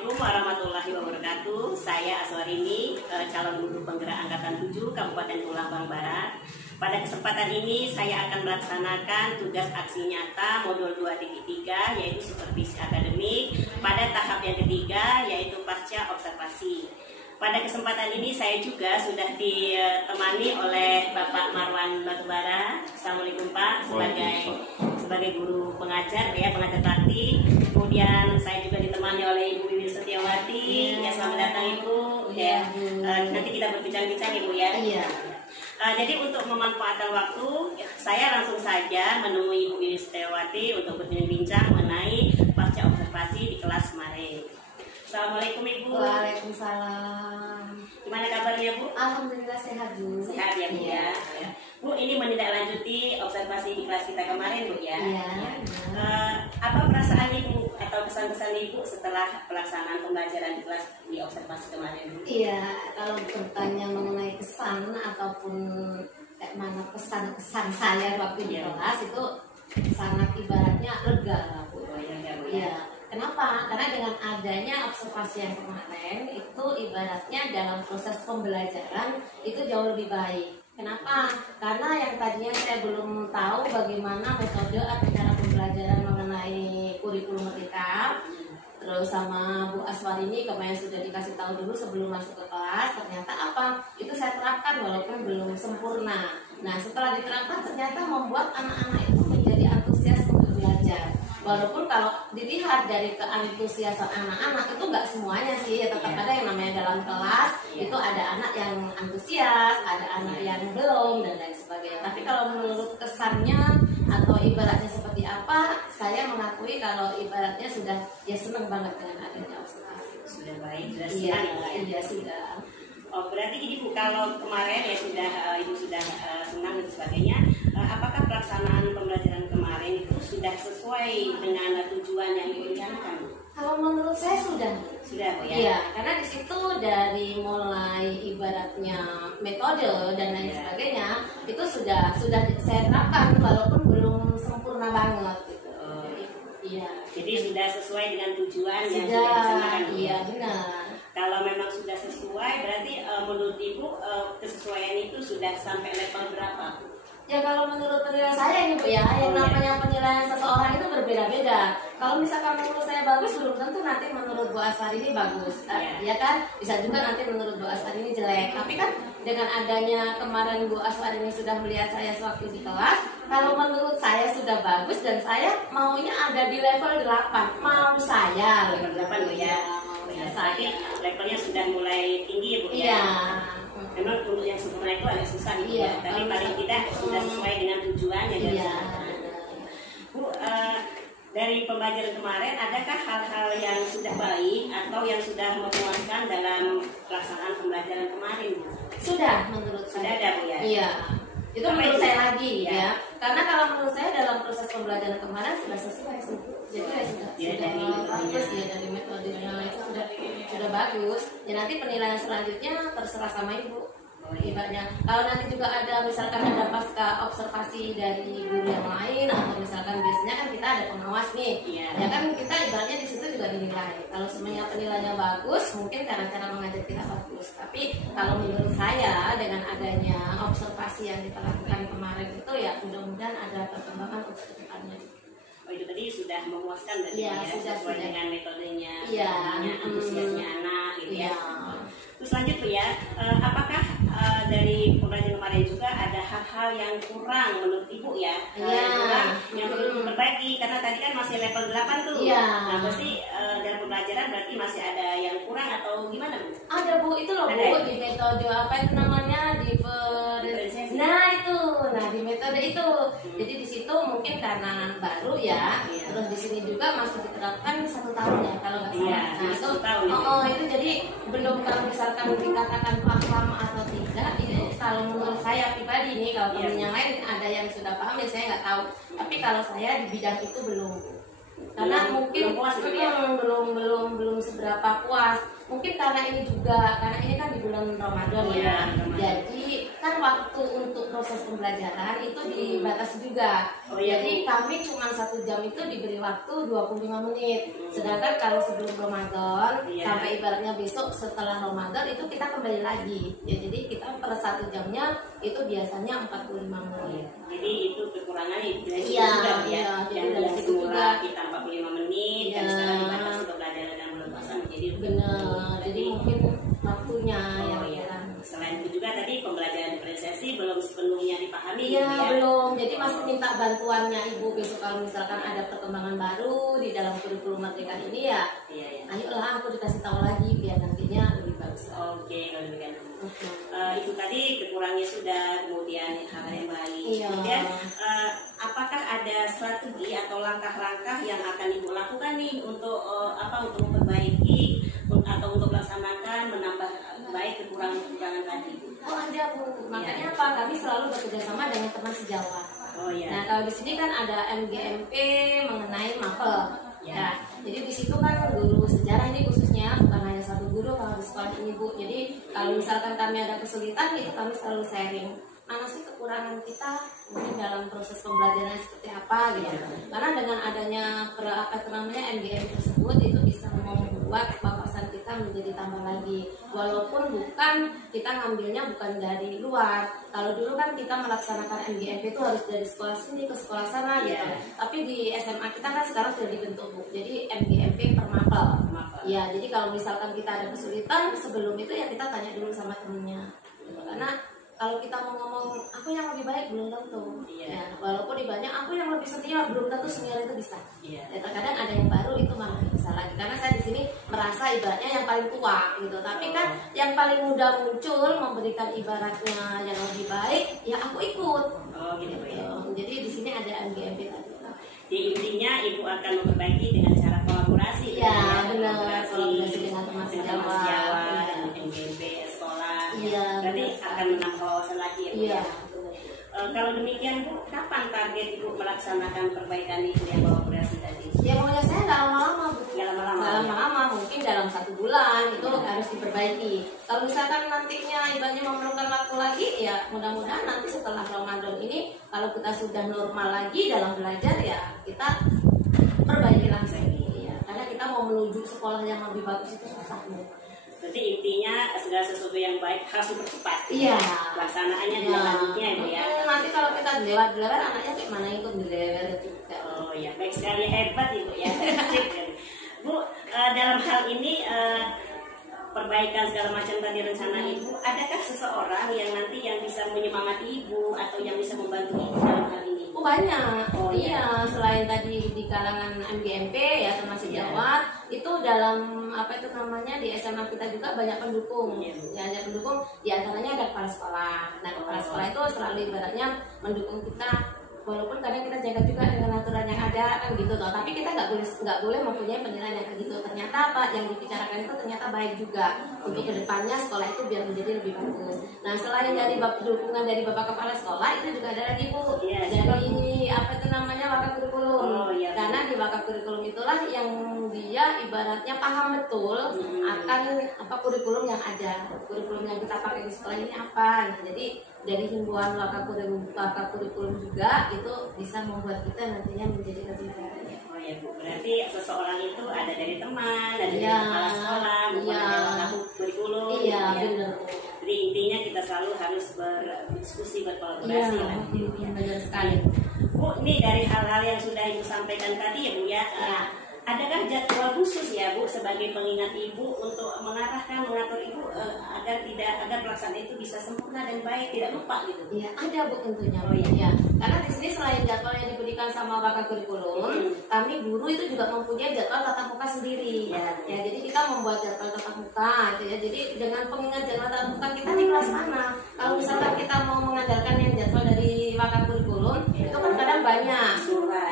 Assalamualaikum warahmatullahi wabarakatuh. Saya Aswarini, calon guru penggerak Angkatan 7 Kabupaten Tulang Barat. Pada kesempatan ini saya akan melaksanakan tugas aksi nyata modul 2.3 yaitu supervisi akademik pada tahap yang ketiga yaitu pasca observasi. Pada kesempatan ini saya juga sudah ditemani oleh Bapak Marwan Batubara. Assalamualaikum Pak, sebagai guru pengajar ya, pengajar praktik. Kemudian saya juga ditemani oleh Ibu Wiwi Setiawati. Ya, selamat datang Ibu. Ya, nanti kita berbincang-bincang Ibu ya. Iya. Jadi untuk memanfaatkan waktu, saya langsung saja menemui Ibu Wiwi Setiawati untuk berbincang mengenai pasca observasi di kelas kemarin. Assalamualaikum Ibu. Waalaikumsalam. Gimana kabarnya Bu? Alhamdulillah sehat Bu. Sehat ya Bu ya. Bu, ini menindaklanjuti observasi di kelas kita kemarin Bu ya. Iya. Apa perasaan Ibu atau kesan-kesan Ibu setelah pelaksanaan pembelajaran di kelas di observasi kemarin Bu? Iya, kalau bertanya mengenai kesan ataupun kayak mana kesan-kesan saya waktu di kelas itu sangat ibaratnya lega lah Bu. Oh, ya, Bu ya. Iya. Kenapa? Karena dengan adanya observasi yang kemarin itu ibaratnya dalam proses pembelajaran itu jauh lebih baik. Kenapa? Karena yang tadinya saya belum tahu bagaimana metode atau cara pembelajaran mengenai kurikulum merdeka, terus sama Bu Aswarini kemarin sudah dikasih tahu dulu sebelum masuk ke kelas, ternyata apa? Itu saya terapkan walaupun belum sempurna. Nah, setelah diterapkan ternyata membuat anak-anak itu menjadi antusias untuk belajar. Walaupun kalau dilihat dari keantusiasan anak-anak itu nggak semuanya sih, ya tetap ada yang namanya dalam kelas itu ada anak yang antusias, ada anak yang belum dan lain sebagainya. Tapi kalau menurut kesannya atau ibaratnya seperti apa, saya mengakui kalau ibaratnya sudah ya senang banget dengan adanya observasi. Sudah baik, sudah Iya, senang. iya sudah. Oh, berarti gini Bu, kalau kemarin ya sudah Ibu sudah senang dan sebagainya, apakah pelaksanaan pembelajaran kemarin itu sudah sesuai dengan tujuan yang direncanakan? Kalau menurut saya sudah. Sudah Bu ya? Iya, karena di situ dari mulai ibaratnya metode dan lain sebagainya itu sudah saya terapkan walaupun belum sempurna banget gitu. Iya. Jadi sudah sesuai dengan tujuan yang Sudah, direncanakan. iya benar. Kalau memang sudah sesuai, berarti menurut Ibu kesesuaian itu sudah sampai level berapa? Ya kalau menurut penilaian saya ini Bu ya, yang namanya penilaian seseorang itu berbeda-beda. Kalau misalkan menurut saya bagus, belum tentu nanti menurut Bu Aswar ini bagus, ya kan? Bisa juga nanti menurut Bu Aswar ini jelek. Tapi kan dengan adanya kemarin Bu Aswar ini sudah melihat saya sewaktu di kelas, kalau menurut saya sudah bagus dan saya maunya ada di level 8. Mau saya Level 8 Bu ya? Tapi levelnya sudah mulai tinggi ya Bu ya? Iya. Memang untuk yang sempurna itu agak susah gitu ya, tapi paling tidak sudah sesuai dengan tujuan yang direncanakan. Bu, dari pembelajaran kemarin, adakah hal-hal yang sudah baik atau yang sudah memuaskan dalam pelaksanaan pembelajaran kemarin Bu? Sudah menurut saya. Sudah ada Bu ya? Iya. Itu menurut saya lagi ya. Karena kalau menurut saya dalam proses pembelajaran kemarin sudah sesuai sih. Jadi ya sudah bagus ya, dari metodenya itu sudah bagus. Ya nanti penilaian selanjutnya terserah sama Ibu. Ibaratnya kalau nanti juga ada misalkan ada pasca observasi dari guru yang lain atau misalkan biasanya kan kita ada pengawas nih. Ya kan kita ibaratnya di situ juga dinilai. Kalau semuanya penilaiannya bagus, mungkin cara mengajar kita bagus. Tapi kalau menurut saya dengan adanya observasi yang kita lakukan kemarin itu ya mudah-mudahan ada perkembangan untuk kedepannya. Oh, itu tadi sudah memuaskan tadi ya, sesuai dengan metodenya, antusiasnya anak gitu ya. Ya. Terus lanjut Bu ya, apakah dari pembelajaran kemarin juga ada hal-hal yang kurang menurut Ibu ya? Yang perlu diperbaiki karena tadi kan masih level 8 tuh. Nah pasti dalam pembelajaran berarti masih ada yang kurang atau gimana Bu? Ada Bu, itu loh Bu, di metode apa itu namanya di metode itu. Jadi di situ mungkin karena baru ya, terus di sini juga masih diterapkan 1 tahun ya kalau nggak salah. Nah itu jadi belum kalau misalkan dikatakan paham atau tidak, ini kalau menurut saya pribadi nih, kalau temen yang lain ada yang sudah paham ya saya nggak tahu. Tapi kalau saya di bidang itu belum. Karena mungkin belum seberapa puas. Mungkin karena ini juga karena ini kan di bulan Ramadan ya. Jadi kan waktu untuk proses pembelajaran itu dibatasi juga. Jadi kami cuma 1 jam itu diberi waktu 25 menit. Sedangkan kalau sebelum Ramadan ibaratnya besok setelah Ramadan itu kita kembali lagi ya, jadi kita per 1 jamnya itu biasanya 45 menit. Jadi itu kekurangan itu Iya, sudah ya. iya, jadi Yang dari yang situ semula juga kita 45 menit dan Iya. sekarang dibatasi untuk pelajaran dan bulan puasa menjadi benar, jadi mungkin waktunya yang iya. kurang. Selain itu juga tadi pembelajaran diferensiasi belum sepenuhnya dipahami Iya, gitu ya. belum. Jadi masih minta bantuannya Ibu besok kalau misalkan ada perkembangan baru di dalam kurikulum Merdeka ini ya. Iya, iya. Ayolah aku dikasih tahu lagi biar nantinya lebih bagus. Oke, kalau demikian. Oke. Itu tadi kekurangannya sudah, kemudian hal-hal yang baik. Iya. Kemudian apakah ada strategi atau langkah-langkah yang akan Ibu lakukan nih untuk untuk memperbaiki atau untuk melaksanakan menambah baik kekurangan-kekurangan tadi? Oh ada Bu, makanya apa? Kami selalu bekerja sama dengan teman sejawat. Oh iya. Nah kalau di sini kan ada MGMP mengenai mapel. Ya. Ya, jadi di situ kan guru sejarah ini khususnya bukan hanya satu guru kalau di sekolah ini Bu. Jadi kalau misalkan kami ada kesulitan itu kami selalu sharing. Mana sih kekurangan kita mungkin dalam proses pembelajaran seperti apa gitu. Karena dengan adanya MGM tersebut itu bisa membuat wawasan kita menjadi tambah lagi. Walaupun bukan kita ngambilnya bukan dari luar. Kalau dulu kan kita melaksanakan MGMP itu harus dari sekolah sini ke sekolah sana gitu. Tapi di SMA kita kan sekarang sudah dibentuk Bu. Jadi MGMP per mapel. Ya, jadi kalau misalkan kita ada kesulitan sebelum itu ya kita tanya dulu sama temennya. Karena kalau kita mau ngomong aku yang lebih baik belum tentu. Ya, walaupun banyak aku yang lebih senior belum tentu senior itu bisa. Ya, terkadang ada yang baru itu malah bisa lagi. Karena saya di sini merasa ibaratnya yang paling tua gitu. Tapi kan yang paling muda muncul memberikan ibaratnya yang lebih baik, ya aku ikut. Oh gitu ya. Jadi di sini ada MGMP tadi. Di intinya Ibu akan memperbaiki dengan cara kolaborasi. Iya, benar. Kolaborasi dengan teman sejawat. MGMP sekolah. Iya. Berarti akan menambah wawasan lagi ya Bu. Iya. Kalau demikian Bu, kapan target Ibu melaksanakan perbaikan itu yang kolaborasi tadi? Ya maunya saya nggak lama-lama Bu. Nggak lama-lama. Nggak lama-lama, mungkin dalam 1 bulan itu harus diperbaiki. Kalau misalkan nantinya ibaratnya memerlukan waktu lagi, ya mudah-mudahan nanti setelah Ramadan ini kalau kita sudah normal lagi dalam belajar ya kita perbaiki lagi. Ya, karena kita mau menuju sekolah yang lebih bagus itu susah Bu. Jadi intinya segala sesuatu yang baik harus dipercepat. Iya. Pelaksanaannya di lanjutnya Ibu ya. Nanti kalau kita dilewat-lewat anaknya kayak mana ikut dilewat juga. Oh ya, baik sekali, hebat Ibu ya. Bu, dalam hal ini perbaikan segala macam tadi rencana Ibu, adakah seseorang yang nanti yang bisa menyemangati Ibu atau yang bisa membantu Ibu dalam hal ini? Oh banyak. Oh, iya, selain tadi di kalangan MGMP ya teman sejawat, itu dalam apa itu namanya di SMA kita juga banyak pendukung. Ya, banyak pendukung. Di antaranya ada kepala sekolah. Nah, kepala sekolah itu selalu ibaratnya mendukung kita. Walaupun kadang kita jaga juga dengan aturan yang ada kan gitu loh, tapi kita nggak boleh mempunyai penilaian yang kayak gitu. Ternyata apa yang dibicarakan itu ternyata baik juga untuk kedepannya sekolah itu biar menjadi lebih bagus. Nah selain dari dukungan dari bapak kepala sekolah itu juga ada lagi Bu dari apa itu namanya wakaf kurikulum. Karena di wakaf kurikulum itulah yang dia ibaratnya paham betul akan apa kurikulum yang ada, kurikulum yang kita pakai di sekolah ini apa. Nah, jadi dari himbauan wakaf kurikulum juga itu bisa membuat kita nantinya menjadi lebih baik. Oh ya Bu, berarti seseorang itu ada dari teman, ada dari kepala sekolah, bukan ada wakaf kurikulum. Iya, benar. Jadi intinya kita selalu harus berdiskusi, berkolaborasi lah. Benar sekali. Bu, ini dari hal-hal yang sudah Ibu sampaikan tadi ya Bu ya. Adakah jadwal khusus ya Bu sebagai pengingat Ibu untuk mengatur Ibu agar pelaksanaan itu bisa sempurna dan baik, tidak lupa gitu? Iya, ada Bu tentunya. Oh iya. Ya. Karena di sini selain jadwal yang diberikan sama wakaf kurikulum, kami guru itu juga mempunyai jadwal tatap muka sendiri. Ya, jadi kita membuat jadwal tatap muka. Ya, jadi dengan pengingat jadwal tatap muka kita di kelas mana. Kalau misalkan kita mau mengandalkan yang jadwal dari wakaf kurikulum, itu kan kadang banyak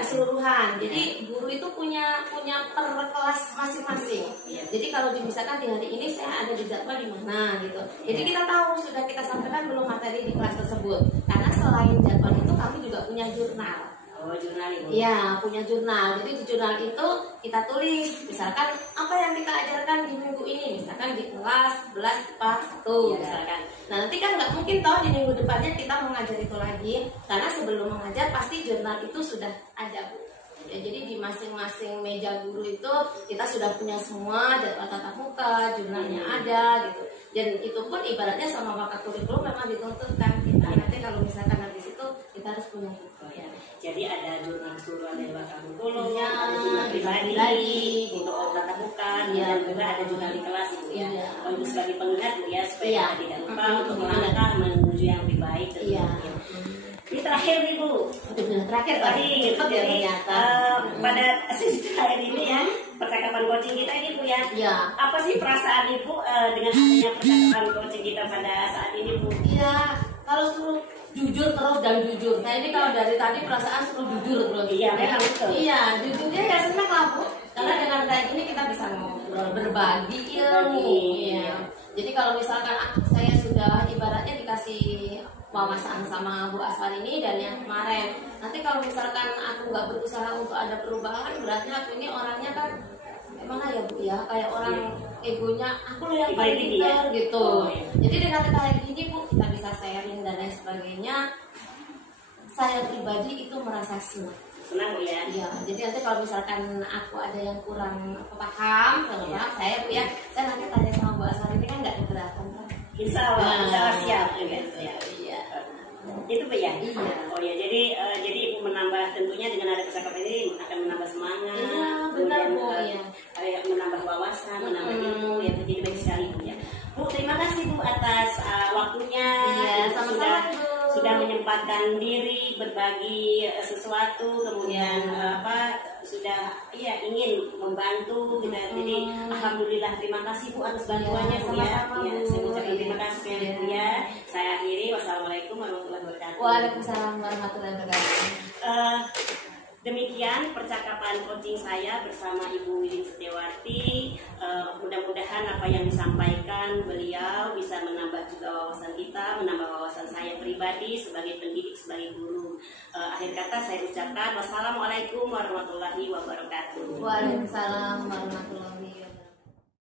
keseluruhan. Jadi guru itu punya per kelas masing-masing. Jadi kalau misalkan di hari ini saya ada di jadwal di mana gitu. Jadi kita tahu sudah kita sampaikan belum materi di kelas tersebut. Karena selain jadwal itu kami juga punya jurnal. Oh, jurnal itu? Iya, punya jurnal. Jadi di jurnal itu kita tulis misalkan apa yang kita ajarkan di minggu ini. Misalkan di kelas 11 pas 1 misalkan. Nah nanti kan nggak mungkin toh di minggu depannya kita mengajar itu lagi. Karena sebelum mengajar pasti jurnal itu sudah ada Bu. Ya, jadi di masing-masing meja guru itu kita sudah punya semua jadwal tatap muka, jurnalnya ada gitu. Dan itu pun ibaratnya sama maka kurikulum memang dituntutkan kita nanti kalau misalkan habis itu kita harus punya buku ya. Jadi ada jurnal keseluruhan dari maka kurikulum, Ya, ada jurnal pribadi untuk tatap muka, dan juga ada jurnal di kelas itu ya. Untuk sebagai pengingat Bu ya, supaya tidak lupa untuk melangkah menuju yang lebih baik. Ini terakhir nih Bu. Terakhir tadi gitu. Jadi pada sesi terakhir ini ya, percakapan coaching kita ini Bu ya. Apa sih perasaan Ibu dengan adanya percakapan coaching kita pada saat ini Bu? Iya, kalau suruh jujur terus dan jujur. Saya ini kalau dari tadi perasaan suruh jujur terus. Iya, memang betul. Iya, jujurnya ya senang lah Bu. Karena dengan kayak gini kita bisa ngobrol, berbagi ilmu. Iya. Jadi kalau misalkan saya sudah ibaratnya dikasih wawasan sama Bu Aswar ini dan yang kemarin, nanti kalau misalkan aku nggak berusaha untuk ada perubahan, berarti aku ini orangnya kan emang ya Bu ya, kayak orang egonya aku loh yang paling pintar gitu. Jadi dengan kayak gini Bu, kita bisa sharing dan lain sebagainya. Saya pribadi itu merasa senang Bu ya. Iya, jadi nanti kalau misalkan aku ada yang kurang paham, saya Bu ya, saya nanti tanya sama Bu Aswar ini kan nggak keberatan kan? Insya Allah siap ya. Itu Bu ya. Oh ya, jadi Ibu menambah tentunya dengan ada percakapan ini akan menambah semangat. Iya, benar Bu ya. Menambah wawasan, menambah ilmu ya, jadi baik sekali Bu ya. Bu, terima kasih Bu atas waktunya. Iya, sama-sama Bu. Sudah menyempatkan diri berbagi sesuatu, kemudian sudah ingin membantu gitu. Jadi alhamdulillah, terima kasih Bu atas bantuannya Bu ya. Saya ucapkan terima kasih sekali Bu ya. Saya akhiri, wassalamualaikum warahmatullahi wabarakatuh. Waalaikumsalam warahmatullahi wabarakatuh. Demikian percakapan coaching saya bersama Ibu Widin Setiawati. Mudah-mudahan apa yang disampaikan beliau bisa menambah juga wawasan kita, menambah wawasan saya pribadi sebagai pendidik, sebagai guru. Akhir kata saya ucapkan wassalamualaikum warahmatullahi wabarakatuh. Waalaikumsalam warahmatullahi wabarakatuh.